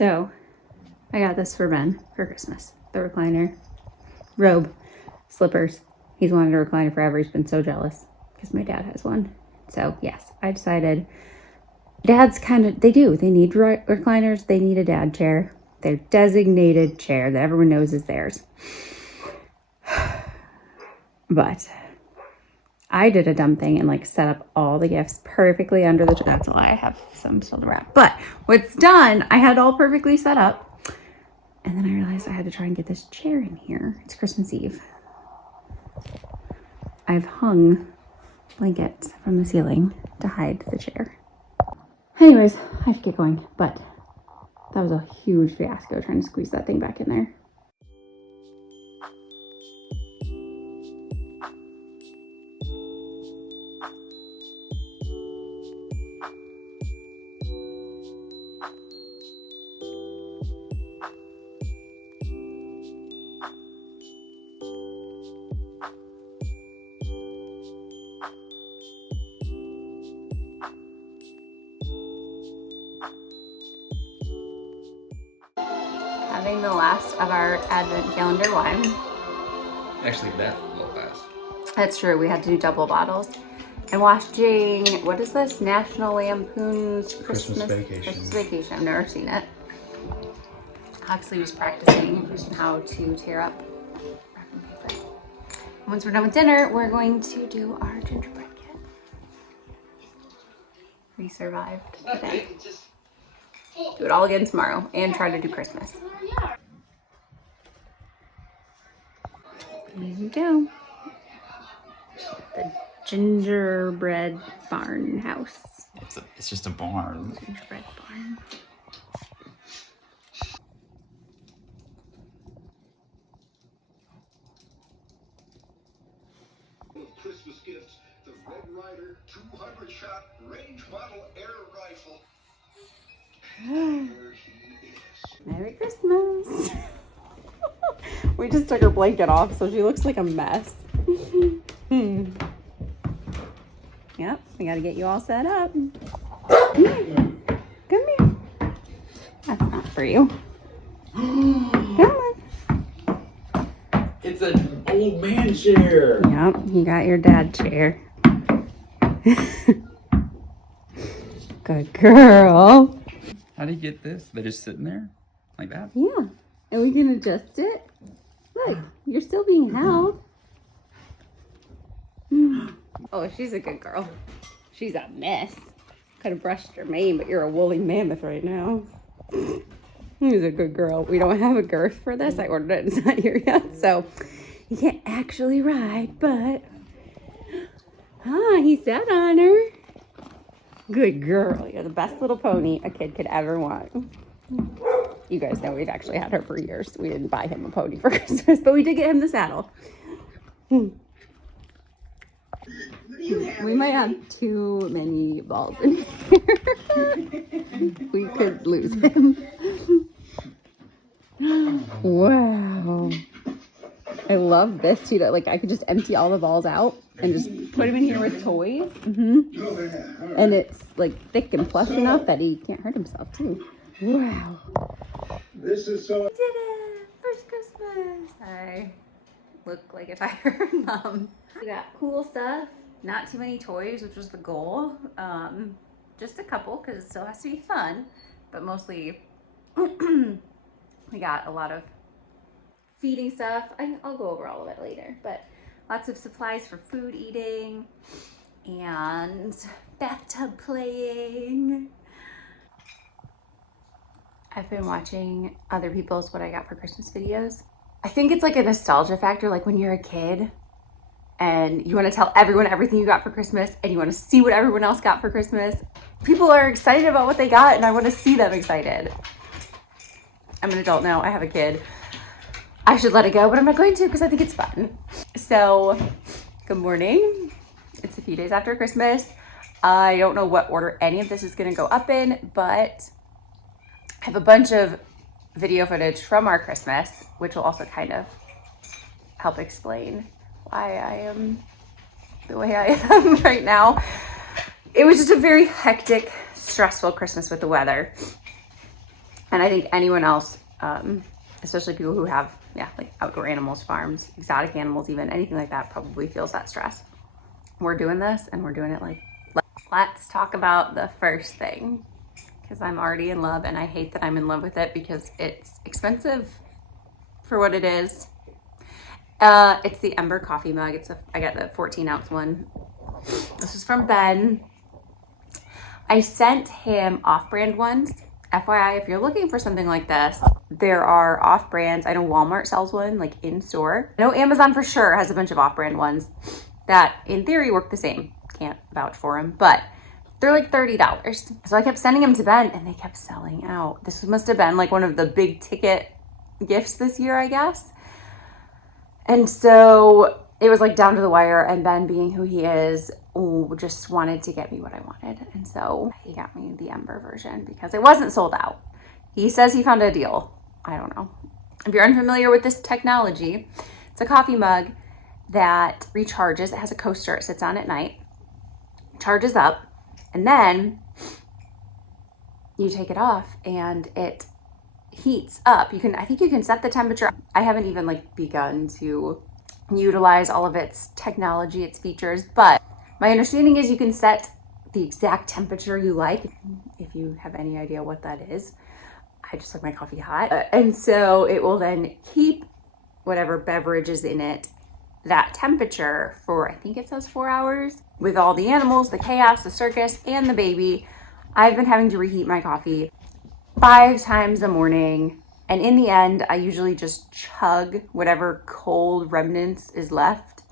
So I got this for Ben for Christmas. The recliner, robe, slippers. He's wanted a recliner forever. He's been so jealous because my dad has one. So yes, I decided dads they need recliners. They need a dad chair. Their designated chair that everyone knows is theirs. But I did a dumb thing and like set up all the gifts perfectly under the, that's a lie, I have some still to wrap. But what's done, I had all perfectly set up. And then I realized I had to try and get this chair in here. It's Christmas Eve. I've hung blankets from the ceiling to hide the chair. Anyways, I have to get going, but that was a huge fiasco trying to squeeze that thing back in there. Having the last of our Advent calendar wine. Actually, that will last. That's true. We had to do double bottles. And watching, what is this? National Lampoon's Christmas Vacation. Christmas Vacation. I've never seen it. Huxley was practicing how to tear up wrapping paper. Once we're done with dinner, we're going to do our gingerbread kit. We survived today. Do it all again tomorrow and try to do Christmas. There you go. The gingerbread barn house. It's just a barn. Gingerbread barn. Christmas gifts, the Red Ryder 200-shot range model air rifle. And here he is. Merry Christmas. We just took her blanket off, so she looks like a mess. Yep, we gotta get you all set up. Come here. Come here. That's not for you. Come on. It's an old man chair. Yep, you got your dad chair. Good girl. How do you get this? They're just sitting there? Like that? Yeah, and we can adjust it. Look, you're still being held. Oh, she's a good girl. She's a mess. Could have brushed her mane, but you're a woolly mammoth right now. She's a good girl. We don't have a girth for this. I ordered it. It's not here yet, so you can't actually ride, but he sat on her. Good girl. You're the best little pony a kid could ever want. You guys know we've actually had her for years. We didn't buy him a pony for Christmas, but we did get him the saddle. We might have too many balls in here. We could lose him. Wow. I love this too. Like I could just empty all the balls out and just put him in here with toys. And it's like thick and plush enough that he can't hurt himself too. Wow. This is so. We did it! First Christmas! I look like a tired mom. We got cool stuff, not too many toys, which was the goal. Just a couple, because it still has to be fun, but mostly we got a lot of feeding stuff. I'll go over all of it later, but lots of supplies for food eating and bathtub playing. I've been watching other people's what I got for Christmas videos. I think it's like a nostalgia factor, like when you're a kid and you want to tell everyone everything you got for Christmas and you want to see what everyone else got for Christmas. People are excited about what they got and I want to see them excited. I'm an adult now, I have a kid. I should let it go, but I'm not going to because I think it's fun. So, good morning. It's a few days after Christmas. I don't know what order any of this is gonna go up in, but I have a bunch of video footage from our Christmas, which will also kind of help explain why I am the way I am right now. It was just a very hectic, stressful Christmas with the weather. And I think anyone else, especially people who have, like outdoor animals, farms, exotic animals, even anything like that, probably feels that stress. We're doing this and we're doing it like, let's talk about the first thing, because I'm already in love and I hate that I'm in love with it because it's expensive for what it is. It's the Ember coffee mug. I got the 14-ounce one. This is from Ben. I sent him off-brand ones. FYI, if you're looking for something like this, there are off-brands. I know Walmart sells one like in store. I know Amazon for sure has a bunch of off-brand ones that in theory work the same. Can't vouch for them, but they're like $30. So I kept sending them to Ben and they kept selling out. This must have been like one of the big ticket gifts this year, I guess. And so it was like down to the wire, and Ben, being who he is, just wanted to get me what I wanted. And so he got me the Ember version because it wasn't sold out. He says he found a deal. I don't know. If you're unfamiliar with this technology, it's a coffee mug that recharges. It has a coaster it sits on at night, charges up, and then you take it off and it heats up. I think you can set the temperature. I haven't even like begun to utilize all of its technology, its features, but my understanding is you can set the exact temperature you like. If you have any idea what that is, I just like my coffee hot. And so it will then keep whatever beverage is in it that temperature for, I think it says 4 hours. With all the animals, the chaos, the circus, and the baby, I've been having to reheat my coffee 5 times a morning. And in the end, I usually just chug whatever cold remnants is left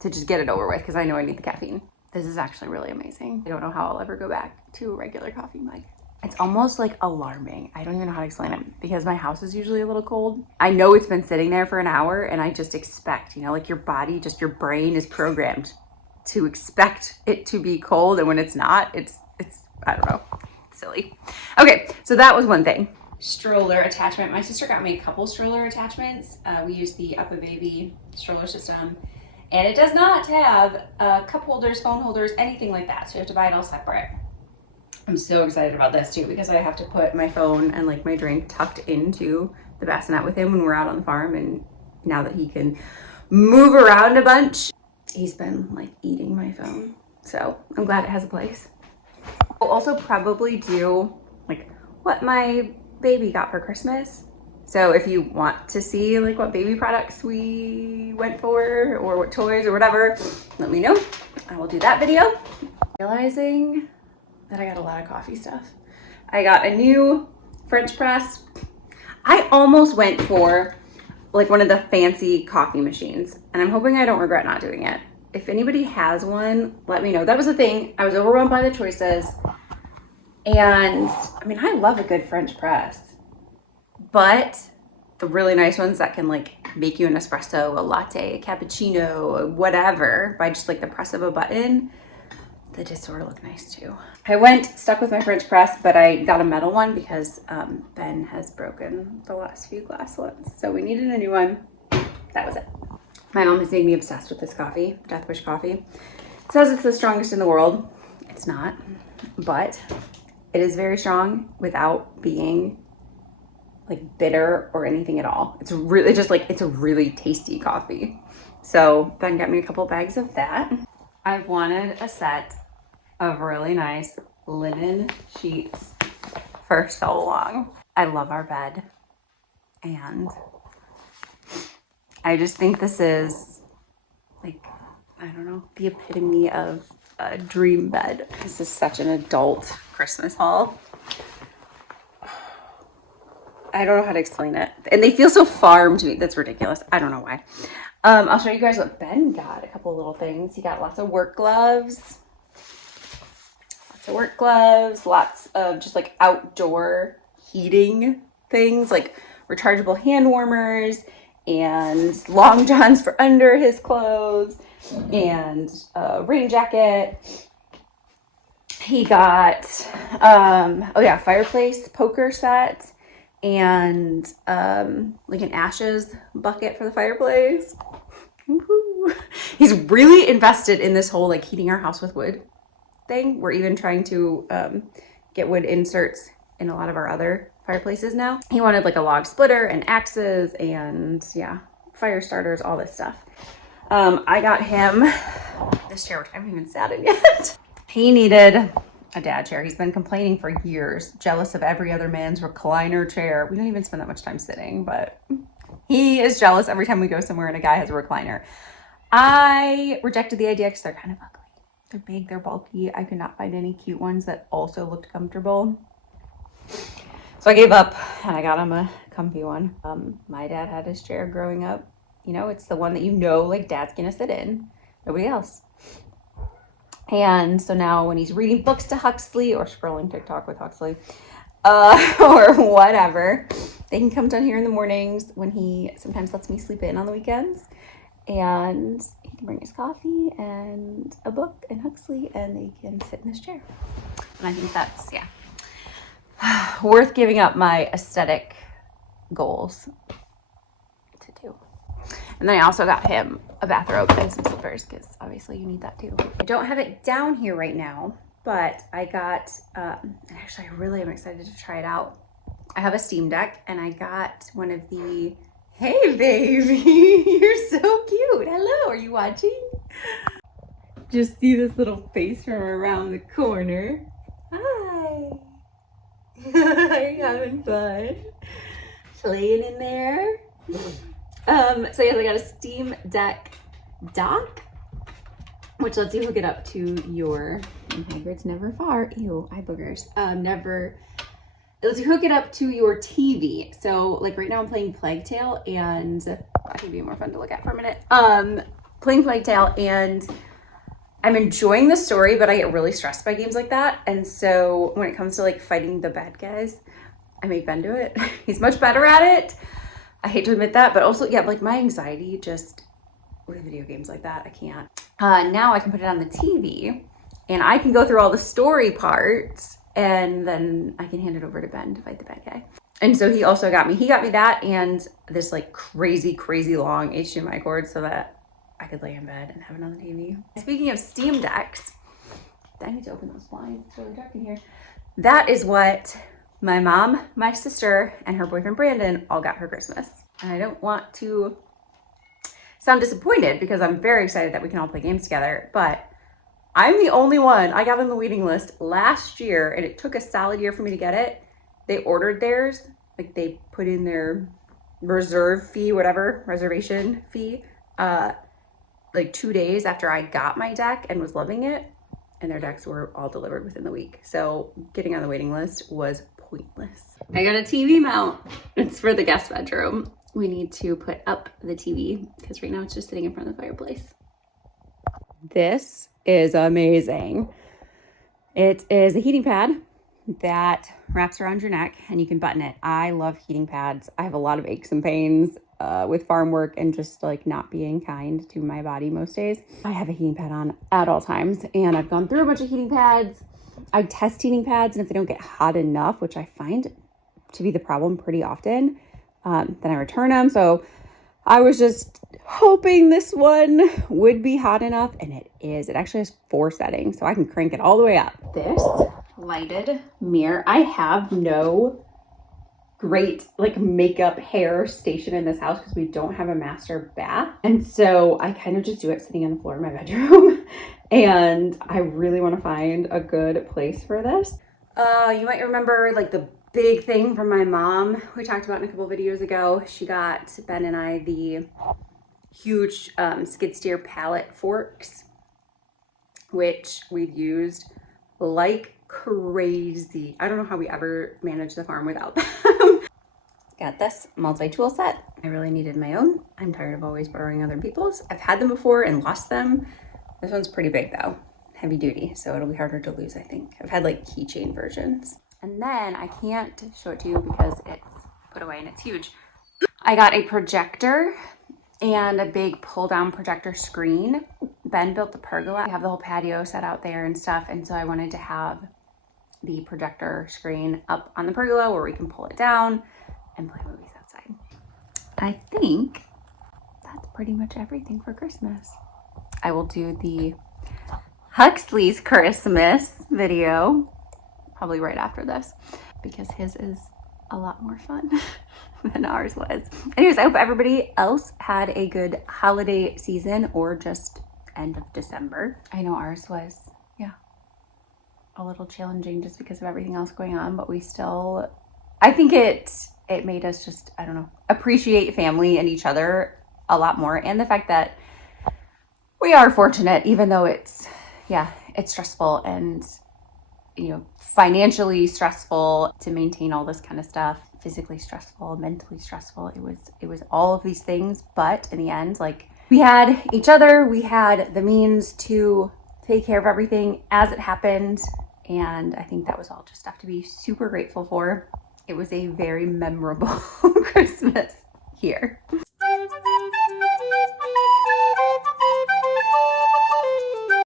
to just get it over with because I know I need the caffeine. This is actually really amazing. I don't know how I'll ever go back to a regular coffee mug. It's almost like alarming. I don't even know how to explain it because my house is usually a little cold. I know it's been sitting there for an hour and I just expect, like your body, just your brain is programmed to expect it to be cold. And when it's not, it's I don't know, silly. Okay, so that was one thing. Stroller attachment. My sister got me a couple stroller attachments. We use the Up a Baby stroller system, and it does not have cup holders, phone holders, anything like that. So you have to buy it all separate. I'm so excited about this too because I have to put my phone and like my drink tucked into the bassinet with him when we're out on the farm. And now that he can move around a bunch, he's been like eating my phone. So I'm glad it has a place. I'll also probably do like what my baby got for Christmas. So if you want to see like what baby products we went for or what toys or whatever, let me know. I will do that video. Realizing that I got a lot of coffee stuff. I got a new French press. I almost went for like one of the fancy coffee machines, and I'm hoping I don't regret not doing it. If anybody has one, let me know. That was the thing. I was overwhelmed by the choices. And I mean, I love a good French press, but the really nice ones that can like make you an espresso, a latte, a cappuccino, whatever, by just like the press of a button, they just sort of look nice too. I stuck with my French press, but I got a metal one because Ben has broken the last few glass ones. So we needed a new one. That was it. My mom has made me obsessed with this coffee, Death Wish coffee. It says it's the strongest in the world. It's not, but it is very strong without being like bitter or anything at all. It's really just like, it's a really tasty coffee. So Ben got me a couple bags of that. I've wanted a set of really nice linen sheets for so long. I love our bed, and I just think this is like, I don't know, the epitome of a dream bed. This is such an adult Christmas haul. I don't know how to explain it. And they feel so farm to me. That's ridiculous. I don't know why. I'll show you guys what Ben got. A couple of little things. He got lots of work gloves. Lots of just like outdoor heating things, like rechargeable hand warmers and long johns for under his clothes and a rain jacket. He got, fireplace poker set and like an ashes bucket for the fireplace. Woo-hoo. He's really invested in this whole like heating our house with wood thing. We're even trying to get wood inserts in a lot of our other fireplaces now. He wanted like a log splitter and axes and yeah, fire starters, all this stuff. I got him this chair, which I haven't even sat in yet. He needed a dad chair. He's been complaining for years, jealous of every other man's recliner chair. We don't even spend that much time sitting, but he is jealous every time we go somewhere and a guy has a recliner. I rejected the idea because they're kind of ugly. They're big, they're bulky. I could not find any cute ones that also looked comfortable. So I gave up and I got him a comfy one. My dad had his chair growing up. You know, it's the one that you know, like, dad's gonna sit in, nobody else. And so now when he's reading books to Huxley or scrolling TikTok with Huxley, or whatever, they can come down here in the mornings when he sometimes lets me sleep in on the weekends. And he can bring his coffee and a book and Huxley, and they can sit in this chair. And I think that's, yeah, worth giving up my aesthetic goals to do. And then I also got him a bathrobe and some slippers because obviously you need that too. I don't have it down here right now, but I got, actually I really am excited to try it out. I have a Steam Deck and I got one of the, hey baby, you're so cute. Hello, are you watching? Just see this little face from around the corner. Hi. Are you having fun? Playing in there? So yes, I got a Steam Deck dock, which lets you hook it up to your, Hagrid's never far, ew, eye boogers, it lets you hook it up to your TV. So like right now I'm playing Plague Tale, and that could be more fun to look at for a minute. Playing Plague Tale, and I'm enjoying the story, but I get really stressed by games like that. And so when it comes to like fighting the bad guys, I make Ben do it. He's much better at it. I hate to admit that, but also, yeah, like my anxiety just with video games like that, I can't. Now I can put it on the TV and I can go through all the story parts and then I can hand it over to Ben to fight the bad guy. And so he got me that and this like crazy long HDMI cord so that I could lay in bed and have it on the TV. Speaking of Steam Decks, I need to open those blinds, it's really dark in here. That is what my mom, my sister, and her boyfriend Brandon all got for Christmas. And I don't want to sound disappointed because I'm very excited that we can all play games together, but I'm the only one. I got on the waiting list last year and it took a solid year for me to get it. They ordered theirs, like they put in their reservation fee, like 2 days after I got my deck and was loving it. And their decks were all delivered within the week. So getting on the waiting list was pointless. I got a TV mount. It's for the guest bedroom. We need to put up the TV because right now it's just sitting in front of the fireplace. This is amazing. It is a heating pad that wraps around your neck and you can button it. I love heating pads. I have a lot of aches and pains with farm work and just like not being kind to my body most days. I have a heating pad on at all times and I've gone through a bunch of heating pads. I test heating pads and if they don't get hot enough, which I find to be the problem pretty often, then I return them. So I was just hoping this one would be hot enough, and it is. It actually has 4 settings, so I can crank it all the way up. This lighted mirror, I have no great like makeup hair station in this house because we don't have a master bath. And so I kind of just do it sitting on the floor in my bedroom. And I really want to find a good place for this. You might remember like the big thing from my mom we talked about in a couple videos ago. She got Ben and I the huge skid steer pallet forks, which we've used like crazy. I don't know how we ever managed the farm without them. Got this multi-tool set. I really needed my own. I'm tired of always borrowing other people's. I've had them before and lost them. This one's pretty big though, heavy duty, so it'll be harder to lose, I think. I've had like keychain versions. And then I can't show it to you because it's put away and it's huge. I got a projector and a big pull down projector screen. Ben built the pergola. I have the whole patio set out there and stuff. And so I wanted to have the projector screen up on the pergola where we can pull it down and play movies outside. I think that's pretty much everything for Christmas. I will do the Huxley's Christmas video probably right after this because his is a lot more fun than ours was. Anyways, I hope everybody else had a good holiday season or just end of December. I know ours was, yeah, a little challenging just because of everything else going on, but we still, I think it made us just, I don't know, appreciate family and each other a lot more. And the fact that we are fortunate, even though it's, yeah, it's stressful and, you know, financially stressful to maintain all this kind of stuff, physically stressful, mentally stressful. It was all of these things, but in the end, like, we had each other, we had the means to take care of everything as it happened, and I think that was all just stuff to be super grateful for. It was a very memorable Christmas here.